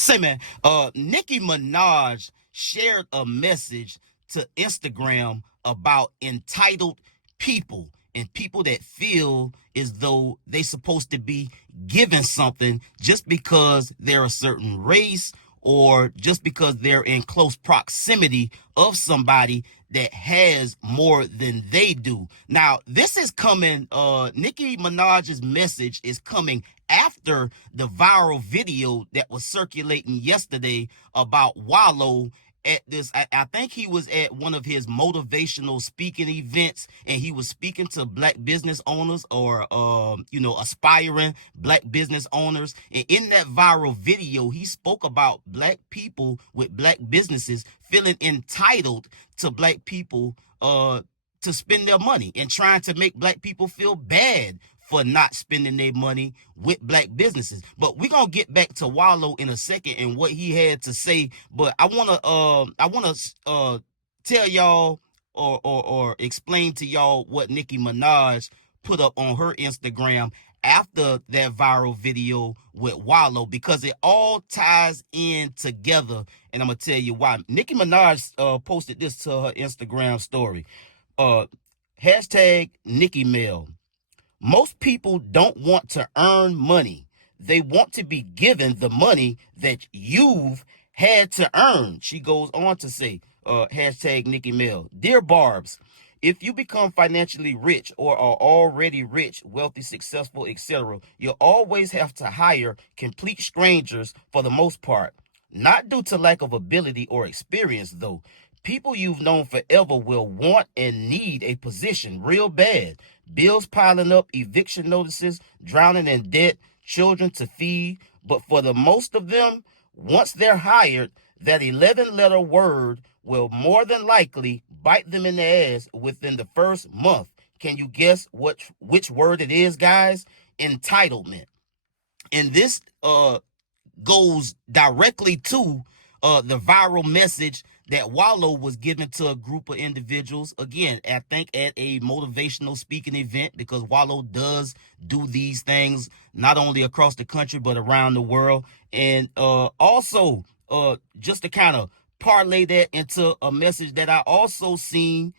Say, man, Nicki Minaj shared a message to Instagram about entitled people and people that feel as though they supposed to be given something just because they're a certain race or just because they're in close proximity of somebody that has more than they do. Now, this is coming, Nicki Minaj's message is coming after the viral video that was circulating yesterday about Wallow at this. I think he was at one of his motivational speaking events, and he was speaking to black business owners or aspiring black business owners. And in that viral video, he spoke about black people with black businesses feeling entitled to black people to spend their money and trying to make black people feel bad for not spending their money with black businesses. But we're gonna get back to Wallow in a second and what he had to say. But I wanna tell y'all or explain to y'all what Nicki Minaj put up on her Instagram after that viral video with Wallow, because it all ties in together, and I'm gonna tell you why. Nicki Minaj posted this to her Instagram story. Hashtag Nicki Mail. Most people don't want to earn money. They want to be given the money that you've had to earn. She goes on to say, hashtag Nicki Mail. Dear Barbs, if you become financially rich or are already rich, wealthy, successful, etc., you'll always have to hire complete strangers for the most part. Not due to lack of ability or experience, though. People you've known forever will want and need a position real bad. Bills piling up, eviction notices, drowning in debt, children to feed. But for the most of them, once they're hired, that 11-letter word will more than likely bite them in the ass within the first month. Can you guess which word it is, guys? Entitlement. And this goes directly to the viral message that Wallow was given to a group of individuals. Again, I think at a motivational speaking event, because Wallow does do these things not only across the country but around the world. And also, just to kind of parlay that into a message that I also seen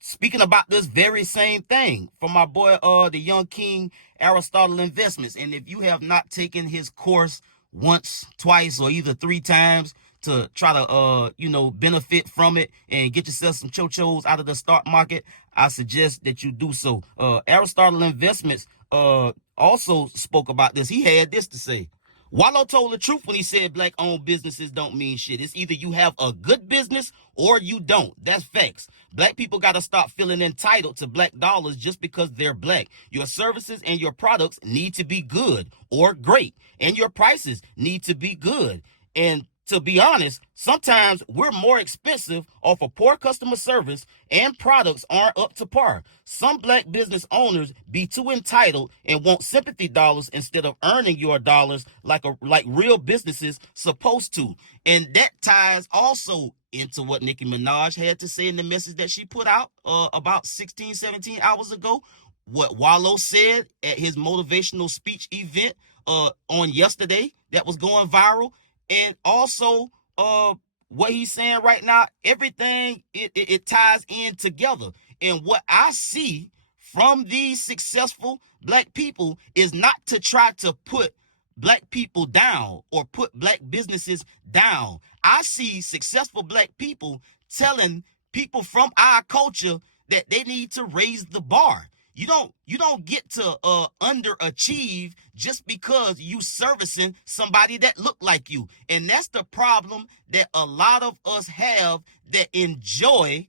speaking about this very same thing from my boy, the Young King Aristotle Investments. And if you have not taken his course once, twice, or either 3 times to try to, benefit from it and get yourself some chochos out of the stock market, I suggest that you do so. Aristotle Investments also spoke about this. He had this to say. Wallow told the truth when he said black-owned businesses don't mean shit. It's either you have a good business or you don't. That's facts. Black people got to stop feeling entitled to black dollars just because they're black. Your services and your products need to be good or great, and your prices need to be good. And to be honest, sometimes we're more expensive off of poor customer service and products aren't up to par. Some black business owners be too entitled and want sympathy dollars instead of earning your dollars like real businesses supposed to. And that ties also into what Nicki Minaj had to say in the message that she put out about 16, 17 hours ago. What Wallow said at his motivational speech event on yesterday that was going viral. And also, what he's saying right now, everything, it ties in together. And what I see from these successful black people is not to try to put black people down or put black businesses down. I see successful black people telling people from our culture that they need to raise the bar. You don't get to underachieve just because you servicing somebody that look like you. And that's the problem that a lot of us have that enjoy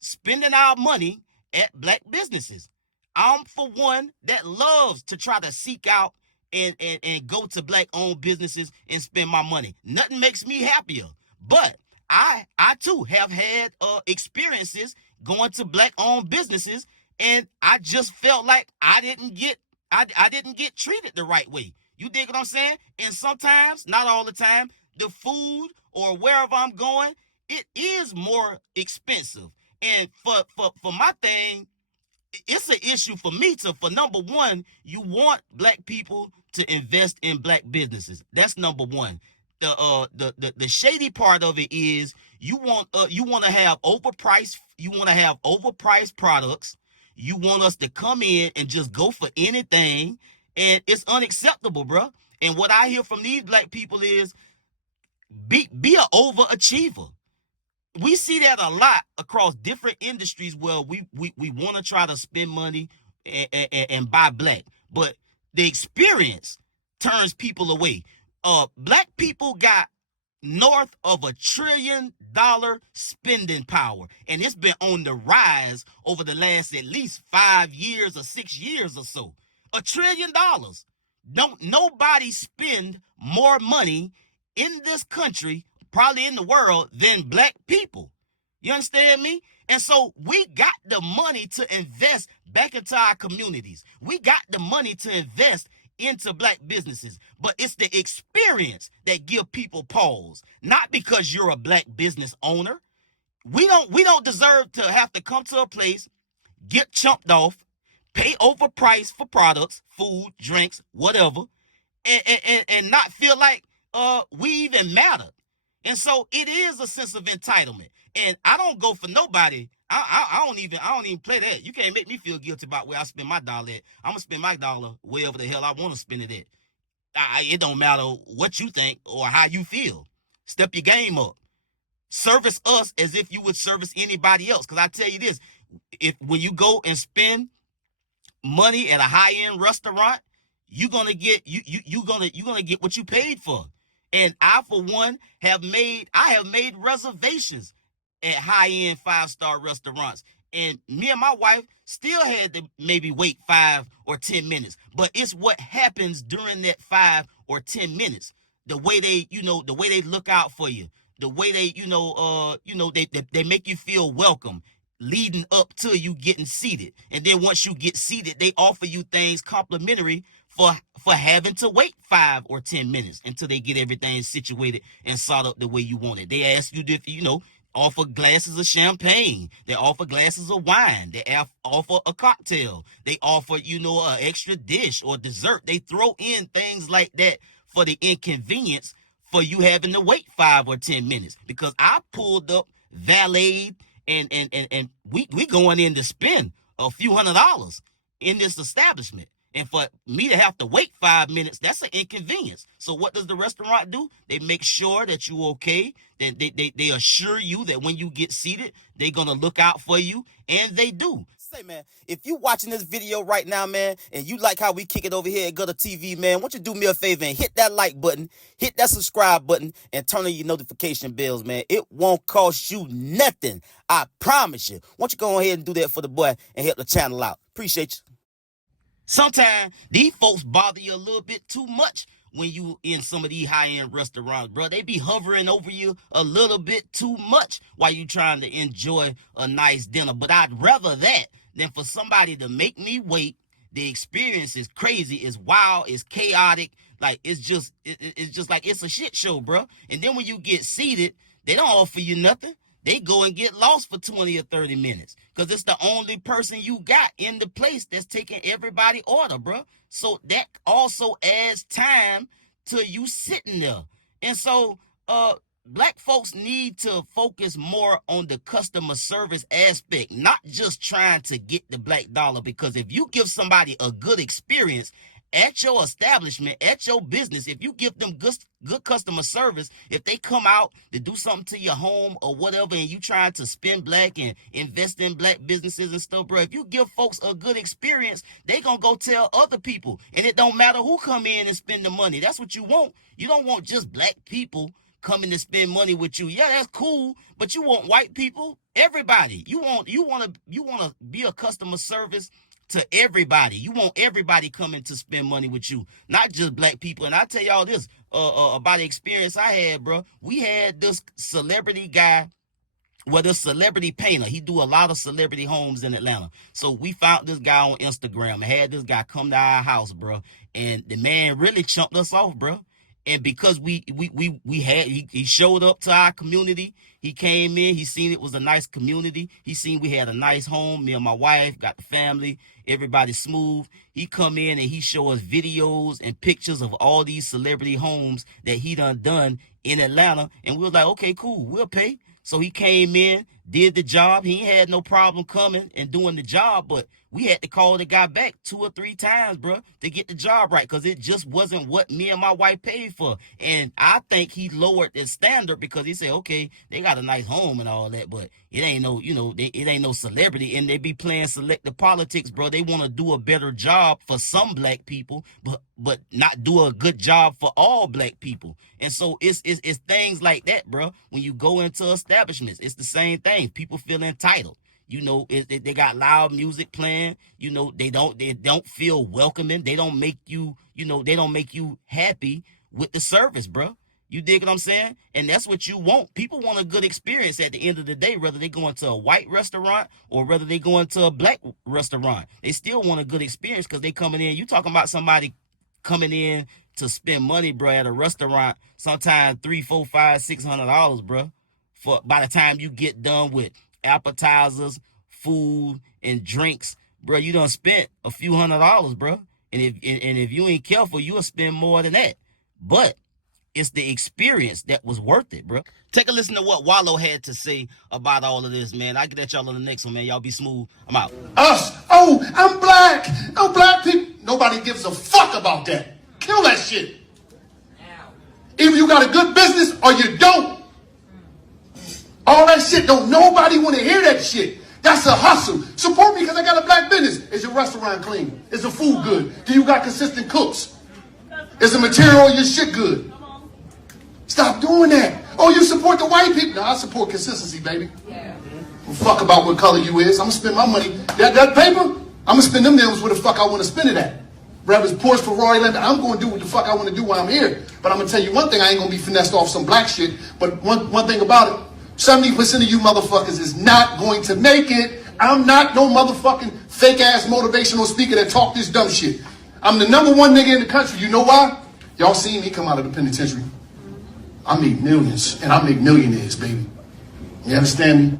spending our money at black businesses. I'm for one that loves to try to seek out and go to black owned businesses and spend my money. Nothing makes me happier. But I too have had experiences going to black owned businesses, and I just felt like I didn't get treated the right way. You dig what I'm saying? And sometimes, not all the time, the food or wherever I'm going, it is more expensive. And for my thing, it's an issue for me for number one, you want black people to invest in black businesses. That's number one. the shady part of it is you want to have overpriced products. You want us to come in and just go for anything, and it's unacceptable, bro. And what I hear from these black people is be an overachiever. We see that a lot across different industries where we want to try to spend money and buy black, but the experience turns people away. Black people got north of $1 trillion spending power, and it's been on the rise over the last at least 5 years or 6 years or so. $1 trillion. Don't nobody spend more money in this country, probably in the world, than black people. You understand me? And so we got the money to invest back into our communities. We got the money to invest into black businesses, but it's the experience that give people pause. Not because you're a black business owner. We don't deserve to have to come to a place, get chumped off, pay overpriced for products, food, drinks, whatever, and not feel like we even matter. And so it is a sense of entitlement. And I don't go for nobody. I don't even play that. You can't make me feel guilty about where I spend my dollar at. I'm gonna spend my dollar wherever the hell I want to spend it at. It don't matter what you think or how you feel. Step your game up. Service us as if you would service anybody else. Because I tell you this, when you go and spend money at a high-end restaurant, you're gonna get what you paid for. And I, for one, have made reservations at high-end 5-star restaurants. And me and my wife still had to maybe wait 5 or 10 minutes. But it's what happens during that 5 or 10 minutes. The way they look out for you. The way they make you feel welcome leading up to you getting seated. And then once you get seated, they offer you things complimentary for having to wait 5 or 10 minutes until they get everything situated and sought up the way you want it. They ask you if offer glasses of champagne. They offer glasses of wine. They offer a cocktail. They offer, an extra dish or dessert. They throw in things like that for the inconvenience for you having to wait 5 or 10 minutes. Because I pulled up, valeted, and we going in to spend a few $100s in this establishment. And for me to have to wait 5 minutes, that's an inconvenience. So what does the restaurant do? They make sure that you're okay. They assure you that when you get seated, they're going to look out for you. And they do. Say, man, if you watching this video right now, man, and you like how we kick it over here at GuddaTV, man, why don't you do me a favor and hit that like button, hit that subscribe button, and turn on your notification bells, man. It won't cost you nothing. I promise you. Why don't you go ahead and do that for the boy and help the channel out? Appreciate you. Sometimes these folks bother you a little bit too much when you in some of these high-end restaurants, bro. They be hovering over you a little bit too much while you trying to enjoy a nice dinner. But I'd rather that than for somebody to make me wait. The experience is crazy, it's wild, it's chaotic. Like, it's just like it's a shit show, bro. And then when you get seated, they don't offer you nothing. They go and get lost for 20 or 30 minutes because it's the only person you got in the place that's taking everybody order, bro. So that also adds time to you sitting there. And so black folks need to focus more on the customer service aspect, not just trying to get the black dollar. Because if you give somebody a good experience at your establishment, at your business, if you give them good customer service, if they come out to do something to your home or whatever, and you trying to spend black and invest in black businesses and stuff, bro, if you give folks a good experience, they gonna go tell other people. And it don't matter who come in and spend the money. That's what you want. You don't want just black people coming to spend money with you. Yeah, that's cool, but you want white people, everybody. You want to be a customer service to everybody. You want everybody coming to spend money with you, not just black people. And I tell y'all this about the experience I had, bro. We had this celebrity guy, this celebrity painter. He do a lot of celebrity homes in Atlanta. So we found this guy on Instagram and had this guy come to our house, bro. And the man really chumped us off, bro. And because he showed up to our community. He came in, he seen it was a nice community. He seen we had a nice home. Me and my wife got the family, everybody smooth. He come in and he show us videos and pictures of all these celebrity homes that he done in Atlanta. And we were like, okay, cool, we'll pay. So he came in, did the job. He had no problem coming and doing the job, but we had to call the guy back 2 or 3 times, bro, to get the job right, because it just wasn't what me and my wife paid for. And I think he lowered the standard because he said, okay, they got a nice home and all that, but it ain't no, it ain't no celebrity. And they be playing selective politics, bro. They want to do a better job for some black people, but not do a good job for all black people. And so it's things like that, bro. When you go into establishments, it's the same thing. People feel entitled. They got loud music playing. They don't feel welcoming. They don't make you, they don't make you happy with the service, bro. You dig what I'm saying? And that's what you want. People want a good experience at the end of the day, whether they go into a white restaurant or whether they go into a black restaurant. They still want a good experience because they coming in. You talking about somebody coming in to spend money, bro, at a restaurant, sometimes $300, $400, $500, $600, bro. For by the time you get done with appetizers, food, and drinks, bro, you done spent a few $100s, bro. And if you ain't careful, you'll spend more than that. But it's the experience that was worth it, bro. Take a listen to what Wallow had to say about all of this, man. I'll get at y'all on the next one, man. Y'all be smooth. I'm out. Us. Oh, I'm black. I'm black people. Nobody gives a fuck about that. Kill that shit. Either you got a good business or you don't. All that shit, don't nobody want to hear that shit. That's a hustle. Support me because I got a black business. Is your restaurant clean? Is the food good? Do you got consistent cooks? Is the material of your shit good? Stop doing that. Oh, you support the white people? No, I support consistency, baby. Yeah. Well, fuck about what color you is. I'm going to spend my money. That paper, I'm going to spend them nails where the fuck I want to spend it at. Whether it's Porsche, Ferrari, Lamborghini, I'm going to do what the fuck I want to do while I'm here. But I'm going to tell you one thing, I ain't going to be finessed off some black shit. But one thing about it, 70% of you motherfuckers is not going to make it. I'm not no motherfucking fake-ass motivational speaker that talk this dumb shit. I'm the #1 nigga in the country. You know why? Y'all seen me come out of the penitentiary. I make millions, and I make millionaires, baby. You understand me?